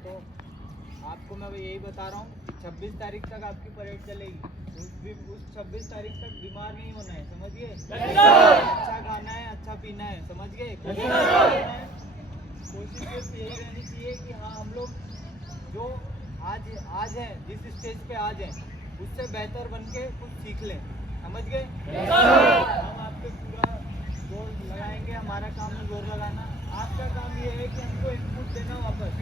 तो आपको मैं यही बता रहा हूँ, 26 तारीख तक आपकी परेड चलेगी। उस 26 तारीख तक बीमार नहीं होना है, समझिए। अच्छा खाना है, अच्छा पीना है, समझ गए। कोशिश सिर्फ यही रहनी चाहिए कि हाँ, हम लोग जो आज हैं, जिस स्टेज पे आज हैं, उससे बेहतर बन के कुछ सीख लें, समझ गए। हम आप पे पूरा जोर लगाएंगे, हमारा काम है जोर लगाना। आपका काम ये है कि हमको इनपुट देना वापस।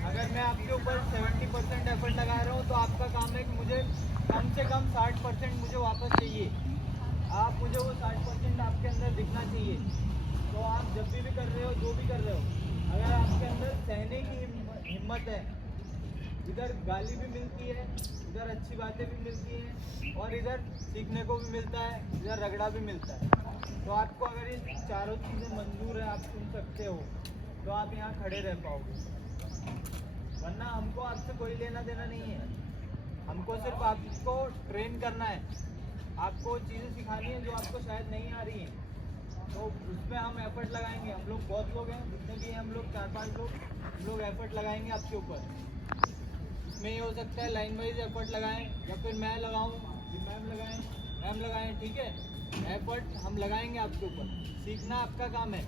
अगर मैं आपके ऊपर 70% एफर्ट लगा रहा हूँ, तो आपका काम है कि मुझे कम से कम 60% मुझे वापस चाहिए। आप मुझे वो 60% आपके अंदर दिखना चाहिए। तो आप जब भी कर रहे हो, जो भी कर रहे हो, अगर आपके अंदर सहने की हिम्मत है, इधर गाली भी मिलती है, इधर अच्छी बातें भी मिलती हैं, और इधर सीखने को भी मिलता है, इधर रगड़ा भी मिलता है। तो आपको अगर ये चारों चीज़ें मंजूर है, आप सुन सकते हो, तो आप यहाँ खड़े रह पाओगे। वरना हमको आपसे कोई लेना देना नहीं है। हमको सिर्फ आपको ट्रेन करना है, आपको चीज़ें सिखानी है जो आपको शायद नहीं आ रही हैं। तो उसमें हम एफर्ट लगाएंगे। हम लोग बहुत लोग हैं, जितने भी हम लोग 4-5 लोग, हम लोग एफर्ट लगाएंगे आपके ऊपर। इसमें ये हो सकता है लाइन वाइज एफर्ट लगाएं, या फिर मैं लगाऊं, मैम लगाएं, ठीक है। एफर्ट हम लगाएंगे आपके ऊपर। सीखना आपका काम है,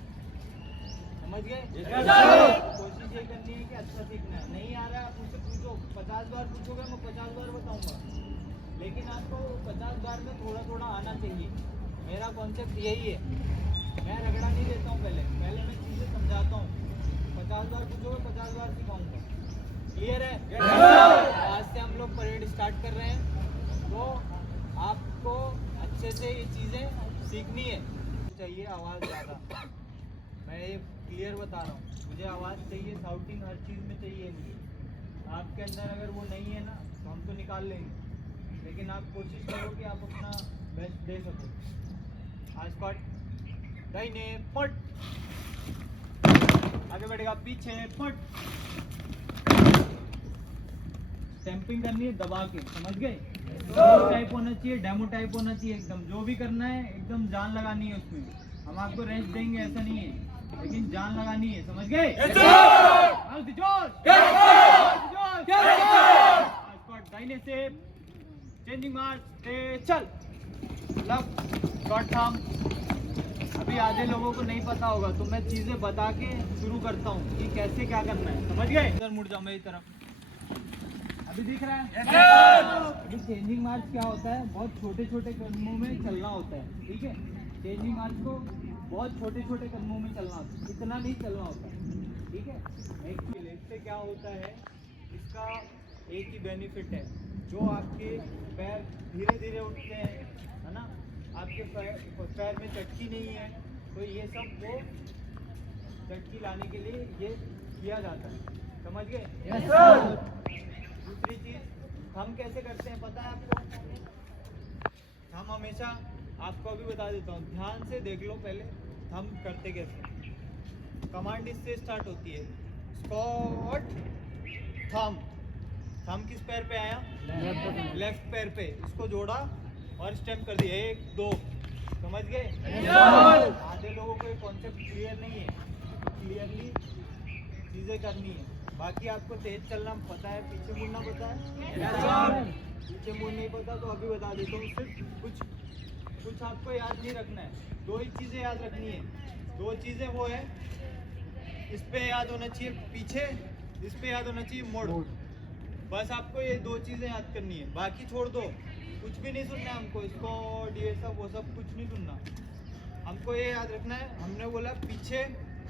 समझ गए। कोशिश ये करनी है कि अच्छा सीखना है। नहीं आ रहा है, आप मुझसे पूछो, 50 बार पूछोगे, मैं 50 बार बताऊंगा। लेकिन आपको 50 बार में थोड़ा थोड़ा आना चाहिए। मेरा कॉन्सेप्ट यही है। मैं रगड़ा नहीं देता हूँ, पहले मैं चीज़ें समझाता हूँ। 50 बार पूछोगे, 50 बार सिखाऊंगा। क्लियर है। आज से हम लोग परेड स्टार्ट कर रहे हैं, तो आपको अच्छे से ये चीज़ें सीखनी है। चाहिए आवाज़ ज़्यादा, मैं ये क्लियर बता रहा हूँ। मुझे आवाज़ चाहिए, साउटिंग हर चीज़ में चाहिए मुझे। आपके अंदर अगर वो नहीं है ना, तो हम तो निकाल लेंगे, लेकिन आप कोशिश करो कि आप अपना बेस्ट दे सको। आज स्क्वाट, दाहिने पट, आगे बढ़ेगा, पीछे पट। स्टैंपिंग करनी है दबा के, समझ गए। टाइप होना चाहिए, डेमो टाइप होना चाहिए एकदम। जो भी करना है एकदम जान लगानी है उसमें। हम आपको रेस्ट देंगे ऐसा नहीं है, लेकिन जान लगानी है, समझ गए। दाहिने से चेंजिंग मार्च, चल शॉर्ट थंब। अभी आधे लोगों को नहीं पता होगा, तो मैं चीजें बता के शुरू करता हूँ कि कैसे क्या करना है, समझ गए। इधर मुड़ जाओ मेरी तरफ, अभी दिख रहा है। अभी चेंजिंग मार्च क्या होता है, बहुत छोटे छोटे कदमों में चलना होता है, ठीक है। चेंजिंग मार्च को बहुत छोटे छोटे कदमों में चलना होता है, इतना नहीं चलना होता, ठीक है। इससे क्या होता है, इसका एक ही बेनिफिट है, जो आपके पैर धीरे धीरे उठते हैं, है ना, आपके पैर में चटकी नहीं है, तो ये सब वो चटकी लाने के लिए ये किया जाता है, समझ गए। दूसरी चीज, हम कैसे करते हैं पता है आपको। हम हमेशा, आपको अभी बता देता हूँ, ध्यान से देख लो पहले हम करते कैसे। कमांड इससे स्टार्ट होती है, स्क्वाट थंब। थंब किस पैर पे आया, लेफ्ट पैर पे, इसको जोड़ा और स्टेप कर दिया, 1 2, समझ गए। आधे लोगों को ये कॉन्सेप्ट क्लियर नहीं है, क्लियरली चीजें करनी है। बाकी आपको तेज चलना पता है, पीछे मुड़ना पता है। पीछे मुड़ नहीं पता तो अभी बता देता हूँ। सिर्फ कुछ आपको याद नहीं रखना है, 2 ही चीजें याद रखनी है। 2 चीजें वो है, इस पे याद होना चाहिए पीछे, इस पे याद होना चाहिए मोड़। बस आपको ये 2 चीजें याद करनी है, बाकी छोड़ दो, कुछ भी नहीं सुनना है हमको। इसको ये सब वो सब कुछ नहीं सुनना, हमको ये याद रखना है। हमने बोला पीछे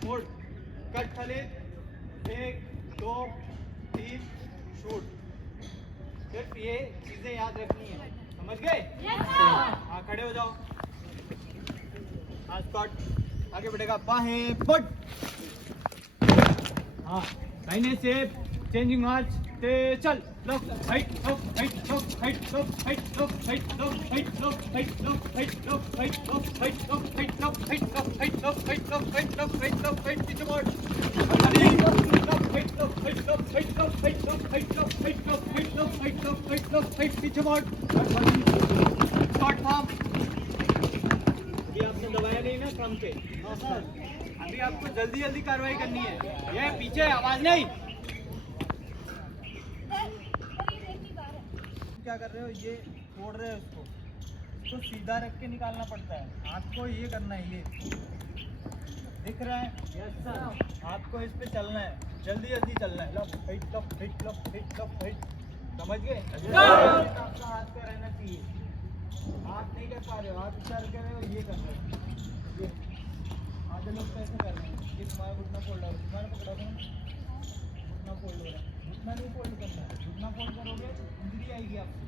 मोड़, कट खाली, 1 2 3 शूट। सिर्फ ये चीजें याद रखनी है, समझ गए। हाँ, खड़े हो जाओ। हाँ, स्क्वाट, आगे बढ़ेगा, बाहें पट। हाँ, दाहिने से चेंजिंग मार्च, चल left right left right left right left right left right left right left right left right left right left right left right left right left right left right left right left right left right पीछे मोड़, पीछे मोड़। Short thumb, अभी आपने दबाया नहीं ना thumb पे, अभी आपको जल्दी जल्दी कार्रवाई करनी है। ये पीछे आवाज नहीं, क्या कर रहे हो, ये छोड़ रहे हो इसको सीधा रख के निकालना पड़ता है। आपको ये करना है, ये दिख रहा है? Yes sir. आपको इस पे चलना है, जल्दी जल्दी चलना है। लफ right left right left right left hit, समझ गए? आपका हाथ पे रहना चाहिए। आप नहीं कर पा रहे हो, आप इशारा कर रहे हो, ये कर रहे हो। ये आधे लोग कैसे कर रहे हैं, ये तुम्हारा घुटना फोल्ड हो, तुम्हारा पकड़ा दो, घुटना फोल्ड हो रहा है। घुटना नहीं फोल्ड करना है, घुटना फोल्ड करोगे इंजरी आएगी आपको,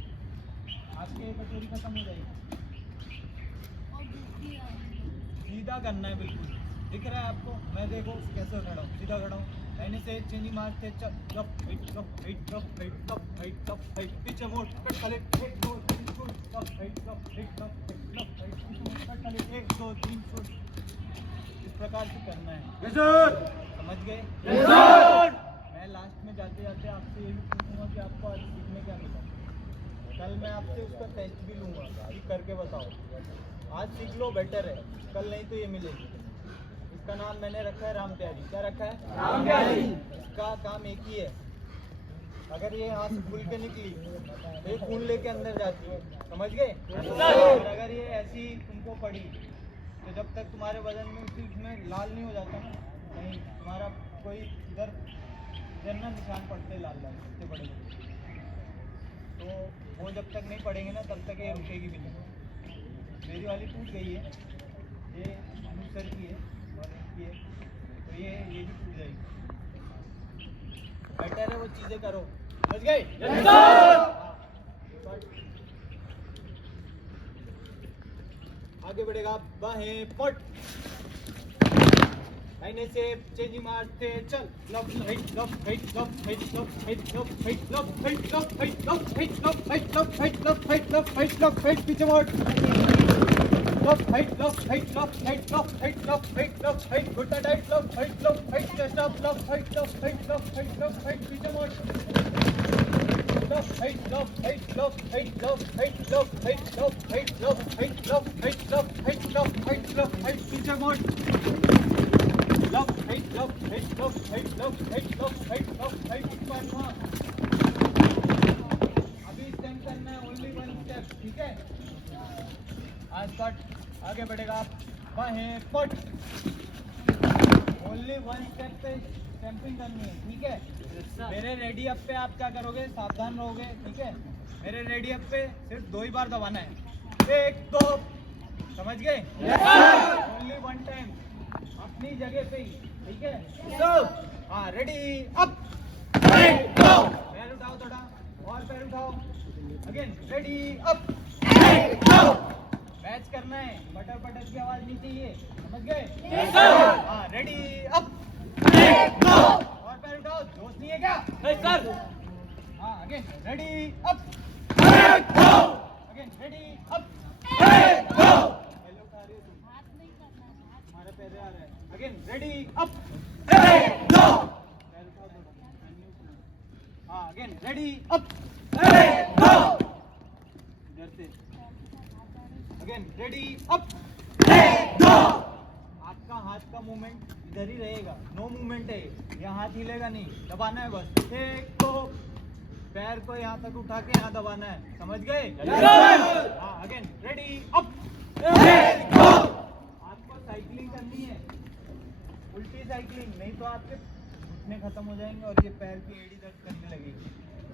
आपकी कचोरी खत्म हो जाएगी। सीधा करना है बिल्कुल, दिख रहा है आपको? मैं देखो कैसे खड़ा हूँ, सीधा खड़ा हूँ। मैंने से चेंजी मारते चल लप हिट लप हिट लप हिट लप हिट लप हिट, पीछे मोड़ कट खले 1 2 3 शूट, लप हिट लप हिट लप हिट लप हिट, पीछे मोड़ कट खले 1 2 3 शूट। इस प्रकार से करना है। समझ गए? मैं लास्ट में जाते जाते आपसे ये भी पूछूंगा कि आपको आज सीखने क्या मिला। कल मैं आपसे उसका टेस्ट भी लूँगा कि करके बताओ। आज सीख लो, बेटर है, कल नहीं तो ये मिलेगी। इसका नाम मैंने रखा है राम प्यारी। क्या रखा है? राम प्यारी। इसका काम एक ही है, अगर ये यहाँ से खुल के निकली तो ये खून लेके अंदर जाती है, समझ गए? और अगर ये ऐसी तुमको पड़ी तो जब तक तुम्हारे बदन में उसमें लाल नहीं हो जाता ना, कहीं तुम्हारा कोई इधर ना निशान पड़ते लाल लाल इतने बड़े, तो वो जब तक नहीं पड़ेंगे ना तब तक ये रुकेगी भी नहीं। मेरी वाली टूट गई है, ये सर की है और इनकी है, तो ये भी टूट जाएगी। बेटर है वो चीज़ें करो, समझ गए? आगे बढ़ेगा, बाहें पट, आईने से चेंजी मारते चल, left right left right left right left right left right left right left right left right left right left right left right left right left right, पीछे मोड़ left right left right left right left right left right left right, घुटना tight left right chest up left right left right left right left right, पीछे मोड़ left right left right left right left right left right left right left right left right left right left right left right, पीछे मोड़ left right left right left right left right left right left right. अभी step करना है, only 1 step, ठीक है? आज cut, आगे बढ़ेगा आप, बाहें पट, ओनली 1 स्टेप पे स्टैंपिंग करनी है, ठीक है? मेरे रेडी अप पे आप क्या करोगे, सावधान रहोगे, ठीक है? मेरे रेडी अप पे सिर्फ 2 ही बार दबाना है, 1 2, समझ गए? ओनली 1 टाइम, अपनी जगह पे ही, ठीक है? हाँ, रेडी अप, पैर उठाओ थोड़ा और पैर उठाओ, अगेन रेडी अप, मैच करना है, बटर बटर की आवाज नहीं चाहिए, समझ गए? हाँ, रेडी अप, और पैर उठाओ, जोश नहीं है क्या? सर। हाँ, again ready up, again ready up, पहले उठा रही हो तुम, हमारा पैर आ रहा है, अगेन रेडी अप, पैर उठाओ थोड़ा, हाँ, अगेन रेडी अप, इधर से, अगेन रेडी अप, आपका हाथ का मूवमेंट इधर ही रहेगा, नो मूवमेंट है, यहाँ हाथ हिलेगा नहीं, दबाना है बस, 1 2, पैर को यहाँ तक उठा के यहाँ दबाना है, समझ गए? हाँ, अगेन रेडी अप, आपको साइकिलिंग करनी है, उल्टी साइकिलिंग, नहीं तो आपके घुटने खत्म हो जाएंगे और ये पैर की एड़ी दर्द करने लगेगी,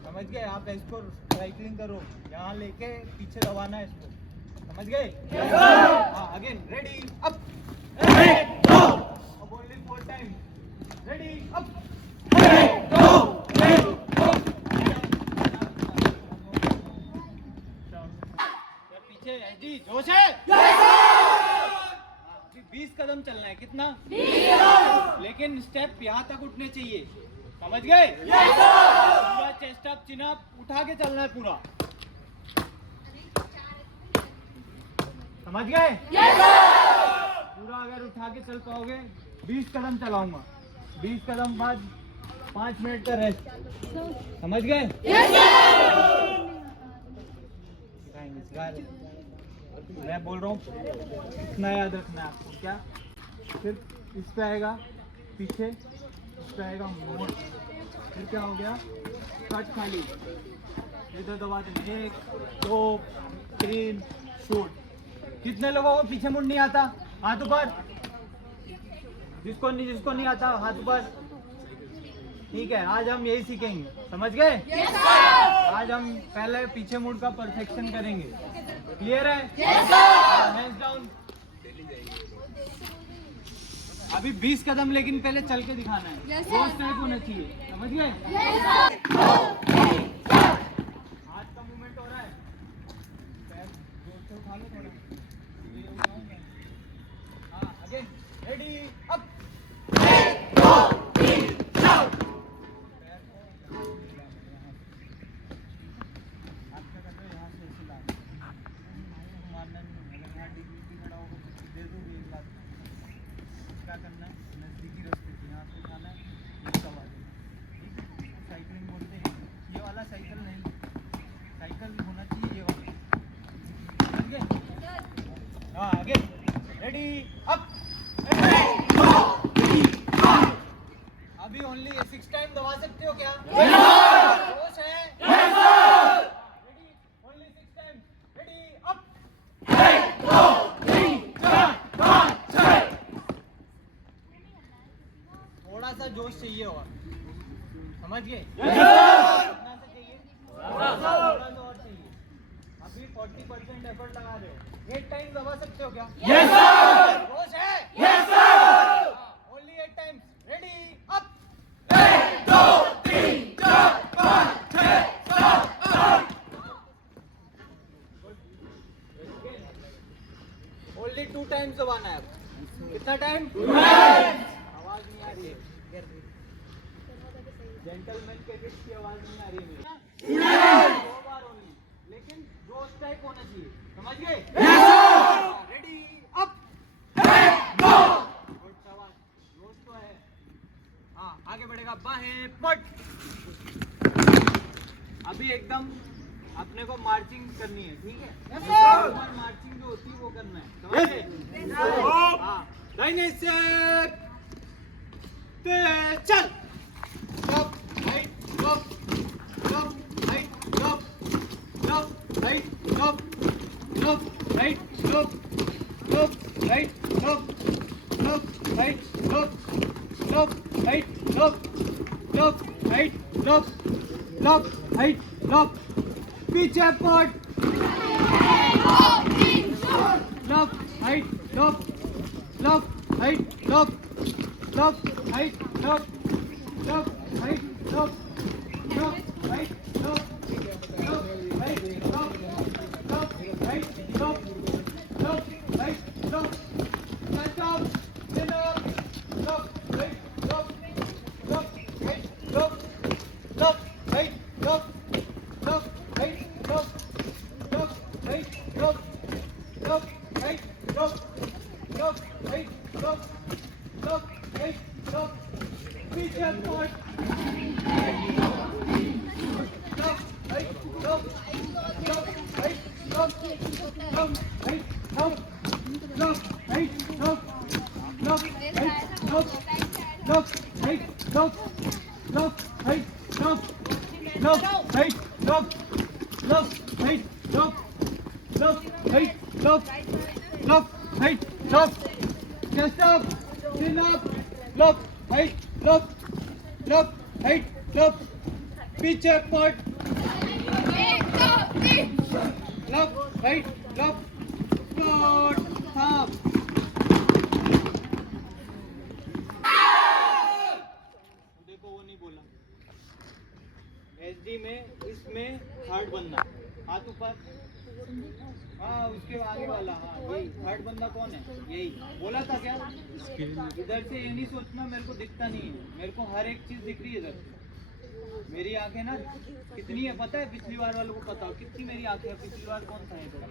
समझ गए? आप इसको साइकिलिंग करो, यहाँ लेके पीछे दबाना है इसको, समझ गए? हाँ, अगेन रेडी अप, अब ओनली 4 टाइम, रेडी अप, पीछे है जी, जोश है? 20 कदम चलना है, कितना? 20। लेकिन स्टेप यहाँ तक उठने चाहिए, समझ गए? पूरा चेस्ट अप चिन अप उठा के चलना है पूरा, समझ गए? पूरा अगर उठा के चल पाओगे, 20 कदम चलाऊंगा, 20 कदम बाद 5 मिनट का रेस्ट, समझ गए? मैं बोल रहा हूँ, इतना याद रखना है आपको, क्या? सिर्फ इस पे आएगा पीछे, इस पे आएगा मोड़, फिर क्या हो गया, कट खाली, इधर दबा देना, 1 2 3 शूट। कितने लोगों को पीछे मुड़ नहीं आता? हाथ ऊपर। जिसको नहीं आता हाथ ऊपर। ठीक है, आज हम यही सीखेंगे, समझ गए? आज हम पहले पीछे मुड़ का परफेक्शन करेंगे। क्लियर है? Hands down. अभी 20 कदम लेकिन पहले चल के दिखाना है। दो स्टेप होना चाहिए, समझ गए? हाथ का मूवमेंट हो रहा है, पैर जोर से उठा लो थोड़ा। हाँ, अगेन रेडी अप। क्या करना है, नजदीकी रास्ते से यहाँ से उठाना है, दबा देना। ठीक, साइकिलिंग बोलते हैं। ये वाला साइकिल नहीं, साइकिल होना चाहिए ये वाला। समझ गए? हाँ, आगे रेडी अप। अभी ओनली 6 टाइम दबा सकते हो क्या? होश है? Ready, only 6 time. Ready up. थोड़ा सा जोश चाहिए और, समझ गए? कितना सा चाहिए? थोड़ा सा और चाहिए। अभी 40% एफर्ट लगा रहे हो। 8 टाइम दबा सकते हो क्या? Yes sir. जोश है? Yes sir. Only 8 times. Ready up. 1 2 3 4 5 6 7 8। Only 2 times दबाना है। कितना टाइम? 2 टाइम्स। आवाज नहीं आ रही है, जेंटलमैन के किस की आवाज नहीं आ रही है मेरी। 2 बार ओनली, लेकिन जोश टाइप होना चाहिए, समझ गए? Ready up. 1 2। गुड, शाबाश, जोश तो है। हाँ, आगे बढ़ेगा, बाहें पट। अभी एकदम अपने को मार्चिंग करनी है, ठीक है? मार्चिंग जो होती है वो करना है, समझ गए? हाँ, दाहिने से चल। Drop, right, drop, drop, right, drop, drop, right, drop, drop, right, drop, drop, right, drop, drop, right, drop, drop, right, drop, drop, right, drop, drop, right, drop. पीछे पट। Drop, right, drop, drop, right, drop, drop, right, drop. Drop, right, drop, drop, right, drop, drop, right, drop, drop, right, drop, drop, right, drop. Stand up, stand up, drop, right, drop, drop, right, drop, drop, right, drop, drop, right, drop, drop, right, drop, drop, right, drop, drop, right, drop, drop, right, drop. पीछे पट। Drop, right, drop, drop, right, drop, drop, right, drop, drop, right, drop, drop, right, drop, drop, right, drop, drop, right, drop, drop, right, drop, drop, right, drop, drop, right, drop, drop, right, drop. Chest up, chin up, drop, right, drop, drop, right, drop. पीछे पट। Drop, right, drop, put, half. देखो वो नहीं बोला। SD में इसमें third बंदा, हाथ ऊपर। हाँ, उसके आगे वाला, हाँ यही थर्ड बंदा कौन है? यही बोला था क्या? इधर से ये नहीं सोचना मेरे को दिखता नहीं है, मेरे को हर एक चीज दिख रही है इधर। मेरी आंखें ना कितनी है पता है? पिछली बार वालों को पता हो कितनी मेरी आंखें है? पिछली बार कौन था इधर?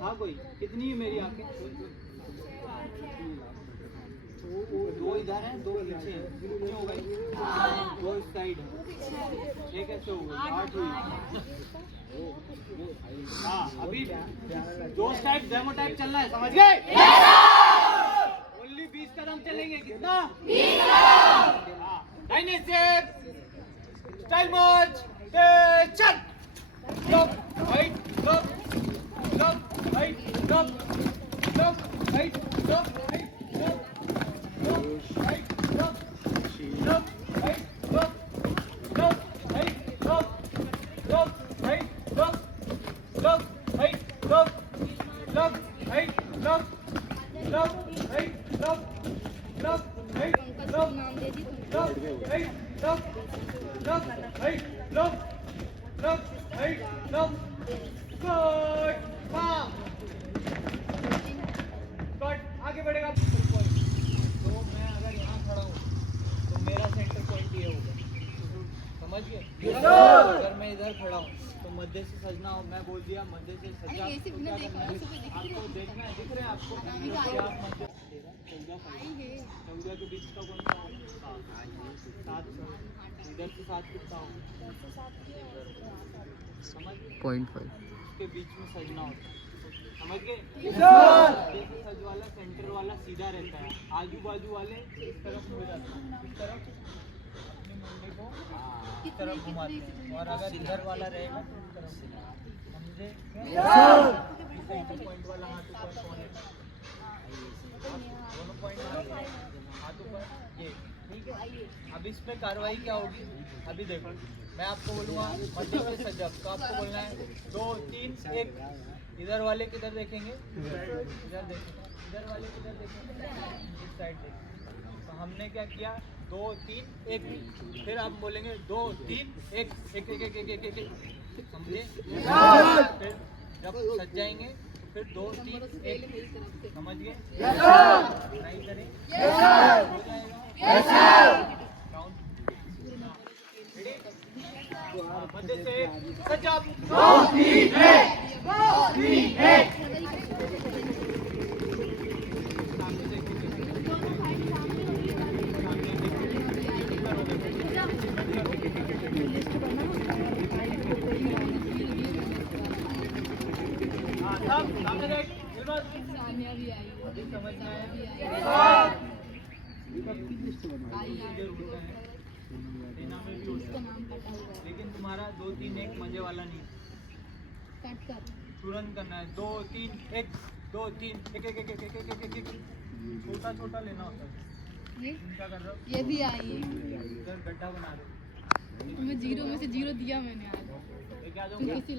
हाँ कोई? कितनी है मेरी आंखें? 2 इधर है, 2 पीछे हैं। कितनी हो गई? 2 इस साइड है। ये कैसे हो गई? 8 हुई। हाँ, अभी जो टाइप डेमो टाइप चल रहा है, समझ गए? ओनली 20 कदम चलेंगे। कितना? 20 कदम। हाँ, दाहिने से स्टाइल मार्च। चल stop height stop stop height stop stop height stop height stop height stop stop height stop stop height stop stop height stop stop height stop stop height stop stop height stop stop height stop stop height stop stop height stop stop height stop cut हाँ cut आगे बढ़ेगा। तो मैं अगर यहाँ खड़ा हूँ तो मेरा सेंटर पॉइंट ये होगा, समझ गए? अगर मैं इधर खड़ा हूँ तो मध्य से सजना हो, मैं बोल दिया मध्य से सजा, तो क्या करना है? आपको देखना है, दिख रहे हैं आपको? क्या मध्य 14 के बीच का कौन सा होगा? 7 इधर से 7 कितना होगा? समझ गए? 0.5 उसके बीच में सजना होता है, समझ गए? जैसे सज वाला सेंटर वाला सीधा रहता है, आजू बाजू वाले इस तरफ हो जाते हैं, इस तरफ अपने मुंडे को इस तरफ घुमाते हैं, और अगर इधर वाला रहेगा तो इस तरफ, समझे? सेंटर पॉइंट वाला हाथ ऊपर कौन है? दोनों पॉइंट हाथ ऊपर ये, ठीक है? अब इसमें कार्रवाई क्या होगी अभी देखो। मैं आपको बोलूँगा मध्य से सजग, तो आपको बोलना है 2 3 1। इधर वाले किधर देखेंगे? इधर देखेंगे। इधर वाले किधर देखेंगे? इस साइड देखेंगे। तो हमने क्या किया? 2 3 1। फिर आप बोलेंगे 2 3 1 1 1 1 1 1, समझे? फिर जब सज जाएंगे फिर 2 3 1, समझ गए? नहीं करें हो जाएगा। Count ready? मध्य से सजा 2 3 1 2 3 1। सामने देखिए, हाँ सब सामने देख, सानिया भी आई है, अभी समझ में आया? देना में भी होता है, नाम पता हुआ है। लेकिन तुम्हारा 2 3 1 मजे वाला नहीं, कट कर तुरंत करना है। 2 3 1 2 3 1 1 1 1 1 1, छोटा छोटा लेना होता है। ये तुम क्या कर रहे हो? ये भी आई है। इधर गड्ढा बना रहे हो, मैं 0 में से 0 दिया मैंने आज। लेके आ तो जाऊंगा। किसी